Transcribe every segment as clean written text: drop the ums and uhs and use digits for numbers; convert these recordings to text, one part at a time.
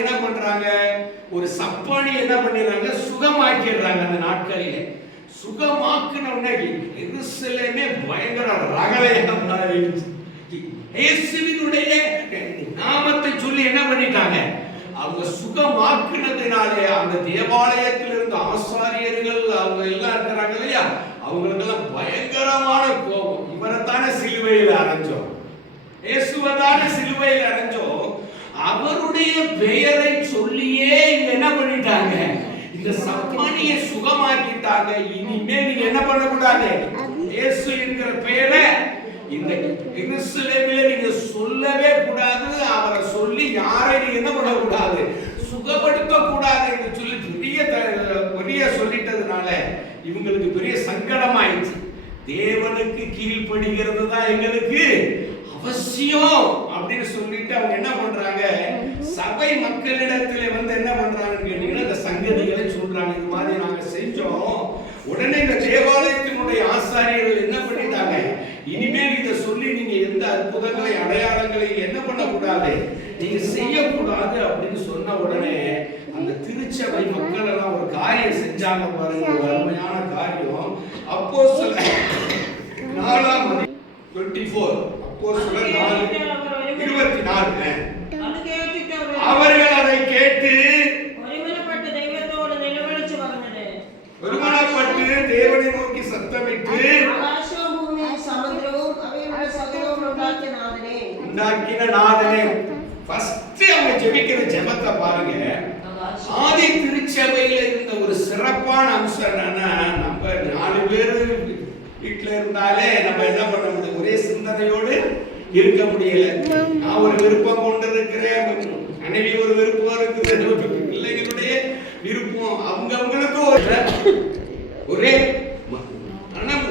என்ன பண்றாங்க, ஒரு சப்பானி என்ன பண்ணிடுறாங்க, சுகமாக்கிடுறாங்க. அந்த நாட்களிலே சுகமாக்குன உடனே எருசலேமே பயங்கர ரகளையாக மாறிடுச்சு. இயேசுவினுடைய நாமத்தை சொல்லி என்ன பண்ணிட்டாங்க, அவங்க சுகமாக்குனதுனாலே அந்த தேவாலயத்தில் இருந்த ஆசாரியர்கள் அவங்க எல்லாம் இருக்கிறாங்க இல்லையா, அவங்களுக்கெல்லாம் பயங்கரமான கோபம். இவரைத்தானே சிலுவையில் அரைஞ்சோம், இயேசுவதான சிலுவையில் அரைஞ்சோம், அவருடைய பெயரை சொல்லியே இங்க என்ன பண்ணிட்டாங்க, இந்த சப்பானியை சுகமாக்கிட்டாங்க. இனிமே நீங்க என்ன பண்ணக்கூடாது, இயேசு என்கிற பெயரை இந்த எருசலேமிலே நீங்க சொல்லவே கூடாது. அவரை சொல்லி யாரை நீங்க என்ன பண்ணக்கூடாது, சுகப்படுத்த கூடாது என்று சொல்லி பெரிய சொல்லிட்டதுனால இவங்களுக்கு பெரிய சங்கடம் ஆயிடுச்சு. தேவனுக்கு கீழ்ப்படுகிறது தான் எங்களுக்கு அவசியம் அப்படின்னு சொல்லிட்டு அவங்க என்ன பண்றாங்க, சபை மக்களிடத்துல வந்து என்ன பண்றாங்கன்னு கேட்டீங்கன்னா இந்த சங்கதிகளை சொல்றாங்க. இது மாதிரி நாங்க செஞ்சோம். உடனே இந்த தேவாலயத்தினுடைய ஆசாரியர்கள் என்ன பண்ணிட்டாங்க, இனிமேல் இதை சொல்லி நீங்க எந்த அற்புதங்களை அடையாளங்களை என்ன பண்ணக்கூடாது, நீங்க செய்யக்கூடாது அப்படின்னு சொன்ன உடனே அந்த திருச்சபை மக்கள் எல்லாம் ஒரு காரியம் செஞ்சாங்க பாருங்க, ஒரு அருமையான காரியம். அப்போஸ்தலர் 4:24 அப்போஸ்தலர் 4:24 அவர்கள் அதை கேட்டு ஒருமனப்பட்டு தேவனை நோக்கி சத்தமிட்டு உண்டாக்கின நாதனே. ஃபர்ஸ்ட் அவங்க ஜெபிக்கிற ஜெபத்தை பாருங்க. ஆதி திருச்சபையில இருந்த ஒரு சிறப்பான அம்சம் என்னன்னா, நம்ம 4 பேர் வீட்டுல இருந்தாலே நம்ம என்ன பண்ண முடியும், ஒரே சிந்தனையோடு இருக்க முடியல. நான் ஒரு விருப்பம் கொண்டு இருக்கிறேன், மனைவி ஒரு விருப்பம் இருக்குது, பிள்ளைகளுடைய விருப்பம் அவங்களுக்கு ஒரே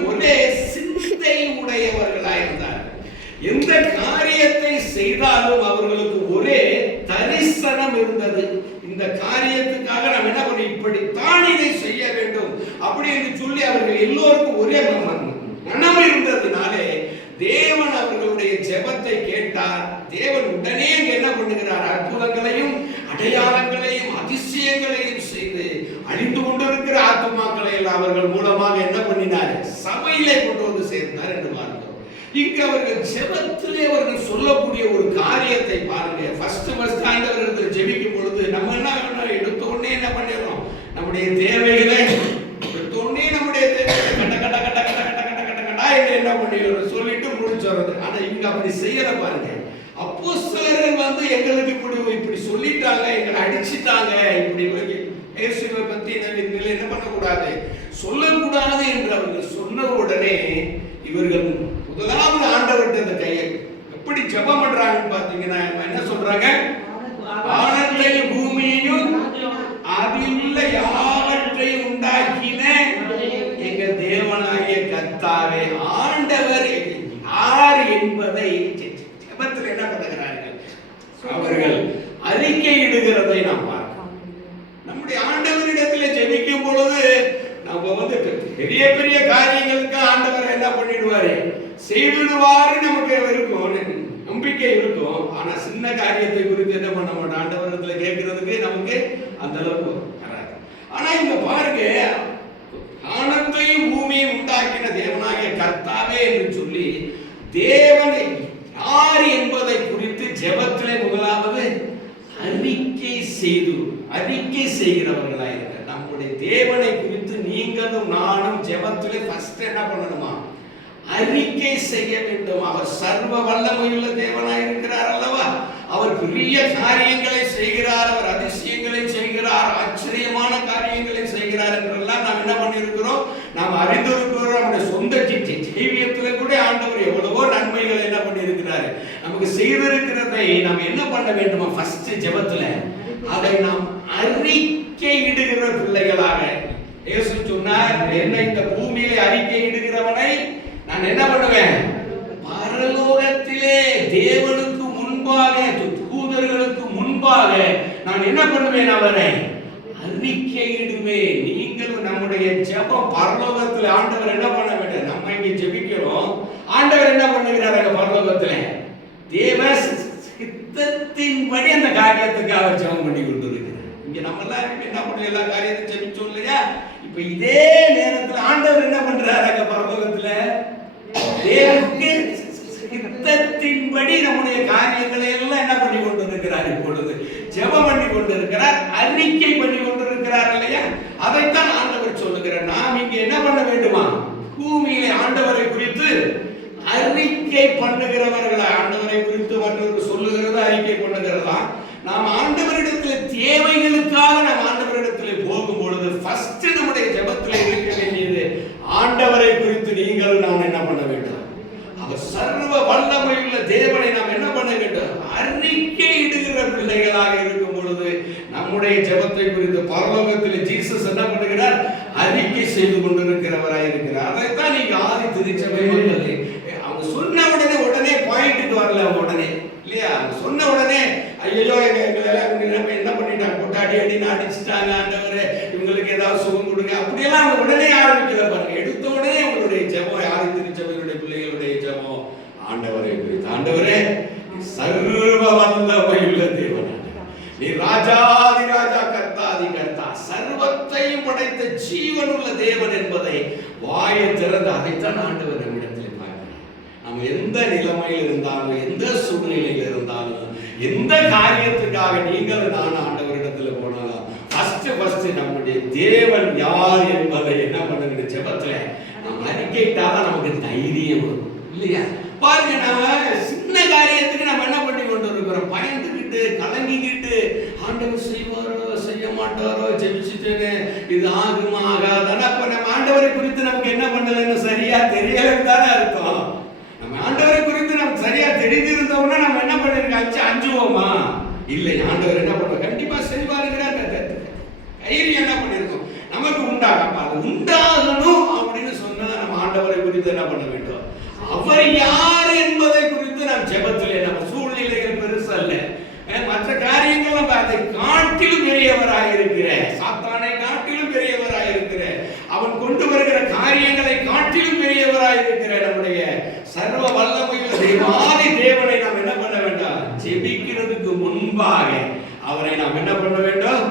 ஒரே சிந்தை உடையவர்களாக இருந்தார். எந்த காரியத்தை செய்தாலும் அவர்களுக்கு ஒரே தரிசனம் இருந்தது. இந்த காரியத்துக்காக நாம் என்ன பண்ண, இப்படித்தான் இதை செய்ய வேண்டும் அப்படி என்று சொல்லி அவர்கள் எல்லோருக்கும் ஒரே மனம் இருந்ததுனாலே தேவன் அவர்களுடைய ஜெபத்தை கேட்டார். தேவன் உடனே என்ன பண்ணுகிறார், அற்புதங்களையும் அடையாளங்களையும் அதிசயங்களையும் செய்து அழிந்து கொண்டிருக்கிற ஆத்துமாக்களை அவர்கள் மூலமாக என்ன பண்ணினார், சபையிலே கொண்டு வந்து சேர்ந்தார் என்று பார்க்கிறோம். இங்கு அவர்கள் ஜெபத்திலே அவர்கள் சொல்லக்கூடிய ஒரு காரியத்தை பாருங்க. ஃபர்ஸ்ட் ஆண்டவரிடத்தில் ஜெபிக்கும் பொழுது நம்ம என்ன எடுத்த உடனே என்ன பண்ணிடுறோம், நம்முடைய தேவைகளை எடுத்த உடனே நம்முடைய தேவைகளை கட்ட கட்ட கட்ட கட்ட கட்ட கட்ட கட்ட கட்டா என்ன பண்ணிடுறோம் சொல்லிட்டு முடிச்சுறது. ஆனா இங்க அப்படி செய்யல பாருங்க. அப்போஸ்தலர்கள் வந்து எங்களுக்கு இப்படி சொல்லிட்டாங்க, எங்களை அடிச்சிட்டாங்க, இப்படி இயேசுவை பத்தி என்ன பண்ணக்கூடாது, சொல்லக்கூடாது என்று அவர்கள் சொன்ன உடனே இவர்கள் முதலாவது ஆண்டவர்கிட்ட அந்த கையை எப்படி ஜெபம் பண்றாங்கன்னு பாத்தீங்கன்னா என்ன சொல்றாங்க, வானத்தையும் பூமியையும் அதிலுள்ள யாவற்றையும் உண்டாக்கின எங்கள் தேவனாகிய கர்த்தாவே ஆண்டவர் யார் என்பதை ஜெபத்தில் என்ன பண்ணுகிறார்கள், அவர்கள் அறிக்கையிடுகிறதை நாம் பார்க்கிறோம். நம்முடைய ஆண்டவரிடத்தில் ஜெபிக்கும் பொழுது நம்ம வந்து பெரிய பெரிய காரியங்களுக்கு ஆண்டவர் என்ன பண்ணிடுவாரு, செய்துடுவாரு நமக்கு இருக்கும், நம்பிக்கை இருக்கும். ஆனா சின்ன காரியத்தை குறித்து என்ன பண்ண மாட்டோம், ஆண்டவரிடத்துல கேட்கறதுக்கு நமக்கு அந்த அளவுக்கு வராது. ஆனா இங்க பாருங்க, வானத்தையும் பூமியையும் உண்டாக்கின தேவனாகிய கர்த்தாவே என்று சொல்லி தேவனை யார் என்பதை குறித்து ஜெபத்திலே முதலாவது அறிக்கை செய்கிறவர்களாக இருக்க. நம்முடைய தேவனை குறித்து நீங்களும் நானும் ஜெபத்திலே ஃபர்ஸ்ட் என்ன பண்ணணுமா, அறிக்கை செய்ய வேண்டும். அவர் சர்வ வல்லமையுள்ள தேவனாய் இருக்கிறார் அல்லவா, அவர் பெரிய காரியங்களை செய்கிறார், அவர் அதிசயங்களை செய்கிறார், ஆச்சரியமான காரியங்களை செய்கிறார் என்றெல்லாம் நாம் என்ன பண்ணியிருக்கிறோம், நாம் அறிந்திருக்கிறோம். நம்முடைய சொந்த ஜீவியத்தில் கூட ஆண்டவர் எவ்வளவோ நன்மைகளை என்ன பண்ணியிருக்கிறார், நமக்கு செய்திருக்கிறதை நாம் என்ன பண்ண வேண்டுமா, ஃபர்ஸ்ட் ஜெபத்துல அதை நாம் அறிக்கை இடுகிற பிள்ளைகளாக. இயேசு சொன்னார், என்ன இந்த பூமியிலே அறிக்கை இடுகிறவனை நான் என்ன பண்ணுவேன், பரலோகத்திலே தேவனுக்கு முன்பாக தூதர்களுக்கு முன்பாக நான் என்ன பண்ணுவேன், அவரை அறிக்கையிடுவேன். நீங்களும் நம்முடைய ஜெபம் பரலோகத்தில் ஆண்டவர் என்ன பண்ண வேண்டும், நம்ம இங்கே ஜெபிக்கிறோம், ஆண்டவர் என்ன பண்ணுகிறார், பரலோகத்தில் தேவ சித்தத்தின்படி அந்த காரியத்துக்காக ஜெபம் பண்ணி கொண்டிருக்கிறார். இங்க நம்ம எல்லாம் என்ன பண்ண எல்லா காரியத்தையும் ஜெபிச்சோம் இல்லையா? இப்ப இதே நேரத்துல ஆண்டவர் என்ன பண்றாரு? அங்க பரலோகத்துல தேவனுக்கு சித்தத்தின்படி நம்முடைய காரியங்களை எல்லாம் என்ன பண்ணி கொண்டிருக்கிறார்? இப்பொழுது ஜெபம் பண்ணி கொண்டிருக்கிறார், அறிக்கை பண்ணி கொண்டிருக்கிறார் இல்லையா? அதைத்தான் ஆண்டவர் சொல்லுகிறார். நாம் இங்க என்ன பண்ண வேண்டுமா? பூமியிலே ஆண்டவரை குறித்து அறிக்கை பண்ணுகிறவர்களா? ஆண்டவரை குறித்து மற்றவர்கள் சொல்லுகிறதா அறிக்கை பண்ணுகிறதா? நாம் ஆண்டவரிடத்தில் தேவைகளுக்காக நாம் ஆண்டவரிடத்தில் போகும் பொழுது ஃபர்ஸ்ட் நம்முடைய ஜெபத்தில் இருக்க வேண்டியது ஆண்டவரை குறித்து நீங்கள் நான் என்ன பண்ண வேண்டும்? அவர் சர்வ வல்லமையுள்ள தேவனை நாம் என்ன பண்ண வேண்டும்? அறிக்கை இடுகிற பிள்ளைகளாக இருக்கும் பொழுது நம்முடைய ஜெபத்தை குறித்து பரலோகத்தில் ஜீசஸ் என்ன பண்ணுகிறார்? அறிக்கை செய்து கொண்டிருக்கிறவராய் இருக்கிறார். அதைத்தான் நீங்க ஆதி திருச்சபை மக்களே அவங்க சொன்ன உடனே பாயிண்ட்டுக்கு வரல. உடனே இல்லையா? அவங்க சொன்ன உடனே ஐயோ எங்களை என்ன பண்ணிட்டாங்க, கொட்டாடி அடின்னு அடிச்சுட்டாங்க, ஆண்டவரே இவங்களுக்கு ஏதாவது சுகம் கொடுங்க, அப்படியெல்லாம் அவங்க உடனே ஆரம்பிக்கல பாருங்க. எடுத்த உடனே உங்களுடைய ஜெபம் ஆதி திருச்சபையுடைய பிள்ளைகளுடைய ஜெபம் ஆண்டவரை குறித்து. ஆண்டவரே சர்வ வல்லமையுள்ள தேவன், நீ ராஜாதி ராஜா கர்த்தாதி கர்த்தா, சர்வத்தையும் படைத்த ஜீவனுள்ள தேவன் என்பதை வாயை திறந்து அதைத்தான் ஆண்டவர் நம்மிடத்தில் பார்க்கிறார். நம்ம எந்த நிலைமையில் இருந்தாலும், எந்த சூழ்நிலையில் இருந்தாலும், எந்த காரியத்துக்காக நீங்கள் நான் ஆண்டவரிடத்தில் போனாலும் ஃபர்ஸ்ட் நம்முடைய தேவன் யார் என்பதை என்ன பண்ணுங்க? ஜெபத்துல நம்ம அறிக்கைட்டாதான் நமக்கு தைரியம் வரும் இல்லையா? பாருங்க, நம்ம சின்ன காரியத்துக்கு நம்ம என்ன பண்ணி கொண்டு இருக்கிறோம்? பயந்துக்கிட்டு கலங்கிக்கிட்டு ஆண்டவர் செய்வாரோ செய்ய மாட்டாரோ, ஜெபிச்சுட்டேன்னு இது ஆகுமா ஆகாதான்னு. அப்ப நம்ம ஆண்டவரை குறித்து நமக்கு என்ன பண்ணலன்னு சரியா தெரியலன்னு தானே அர்த்தம். நம்ம ஆண்டவரை குறித்து நமக்கு சரியா தெரிஞ்சிருந்தோம்னா நம்ம என்ன பண்ணிருக்கோம்? அஞ்சுவோமா? இல்லை, ஆண்டவர் என்ன பண்ணுவோம்? கண்டிப்பா செய்வாருங்கிற தைரியம் என்ன பண்ணிருக்கோம் நமக்கு உண்டாகும். அது உண்டாகணும் அப்படின்னு சொன்னா நம்ம ஆண்டவரை குறித்து என்ன பண்ண வேண்டும்? அவர் யார் என்பதை குறித்து நாம் ஜெபத்திலே, நம்ம சூழ்நிலைகள் பெருசு அல்ல, மற்ற காரியங்கள் நம்ம அதை காட்டிலும் பெரியவராக இருக்கிற, சாத்தானை காட்டிலும் பெரியவராக இருக்கிற, அவன் கொண்டு வருகிற காரியங்களை காட்டிலும் பெரியவராக இருக்கிற நம்முடைய சர்வ வல்லமையுள்ள தேவாதி தேவனை நாம் என்ன பண்ண வேண்டாம்? ஜெபிக்கிறதுக்கு முன்பாக அவரை நாம் என்ன பண்ண வேண்டும்?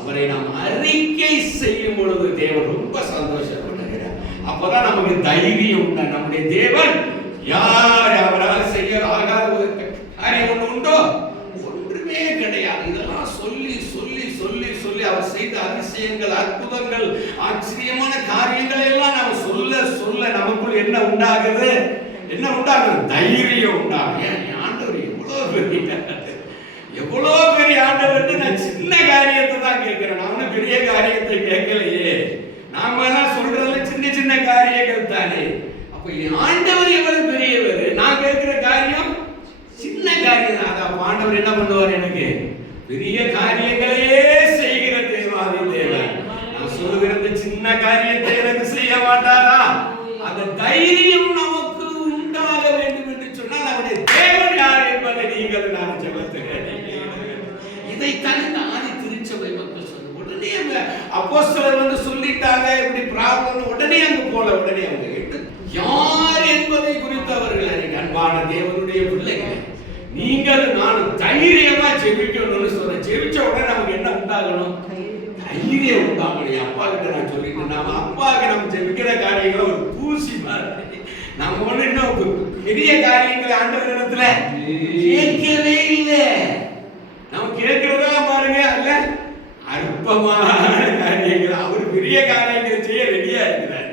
அவரை நாம் அறிக்கை செய்யும் பொழுது தேவன் ரொம்ப சந்தோஷப்படுகிறார். அப்பதான் நமக்கு தைரியம் உண்டு. நம்முடைய தேவன் யார்? அவரால் செய்ய ஆகாத காரியம் ஒன்று உண்டோ? ஒன்றுமே கிடையாது. இதெல்லாம் சொல்லி சொல்லி சொல்லி சொல்லி அவர் செய்த அதிசயங்கள், அற்புதங்கள், ஆச்சரியமான காரியங்களை எல்லாம் நாம் சொல்ல சொல்ல நமக்குள் என்ன உண்டாகுது? என்ன உண்டாகும்? தைரியம் உண்டாகும். ஆண்டவர் எவ்வளோ பெரிய ஆண்டவர்! நான் சின்ன காரியத்தை தான் கேட்கிறேன், நான் பெரிய காரியத்தை கேட்கலையே. நாம எல்லாம் சொல்றதுல சின்ன சின்ன காரியங்கள் தானே. அப்ப ஆண்டவர் எவ்வளவு பெரியவர், நான் கேட்கிற காரியம் சின்ன காரியம் தான். அப்ப ஆண்டவர் என்ன பண்ணுவார்? எனக்கு பெரிய காரியங்களையே செய்கிற தேவாதி தேவன். நான் சொல்லுகிறது சின்ன காரியத்தை எனக்கு செய்ய மாட்டாரா? அந்த தைரியம் நமக்கு உண்டாக வேண்டும் என்று சொன்னால் அவருடைய தேவன் யார் என்பதை நீங்கள் நான் ஜெபத்துகிறேன். இதைத்தான் இந்த ஆதி திருச்சபை மக்கள் சொன்ன உடனே அவங்க அப்போஸ்தலர் வந்து சொல்லிட்டாங்க இப்படி ப்ராப்ளம், உடனே அங்க போல உடனே அவங்க யார் என்பதை குறித்து அவர்கள் அறிங்க. அன்பான தேவனுடைய பிள்ளைகள், நீங்கள் நானும் தைரியமா ஜெபிக்கணும்னு சொல்றேன். ஜெபிச்ச உடனே நமக்கு என்ன உண்டாகணும்? தைரியம் உண்டாகணும். அப்பா கிட்ட நான் சொல்லிட்டு, நாம அப்பாவுக்கு நம்ம ஜெபிக்கிற காரியங்களை ஒரு தூசி மாதிரி நம்ம ஒண்ணு இன்னும் பெரிய காரியங்களை ஆண்டவரிடத்துல கேட்கவே இல்லை. நம்ம கேட்கிறதெல்லாம் பாருங்க, அல்ல அற்பமான காரியங்கள். அவர் பெரிய காரியங்களை செய்ய ரெடியா இருக்கிறார்.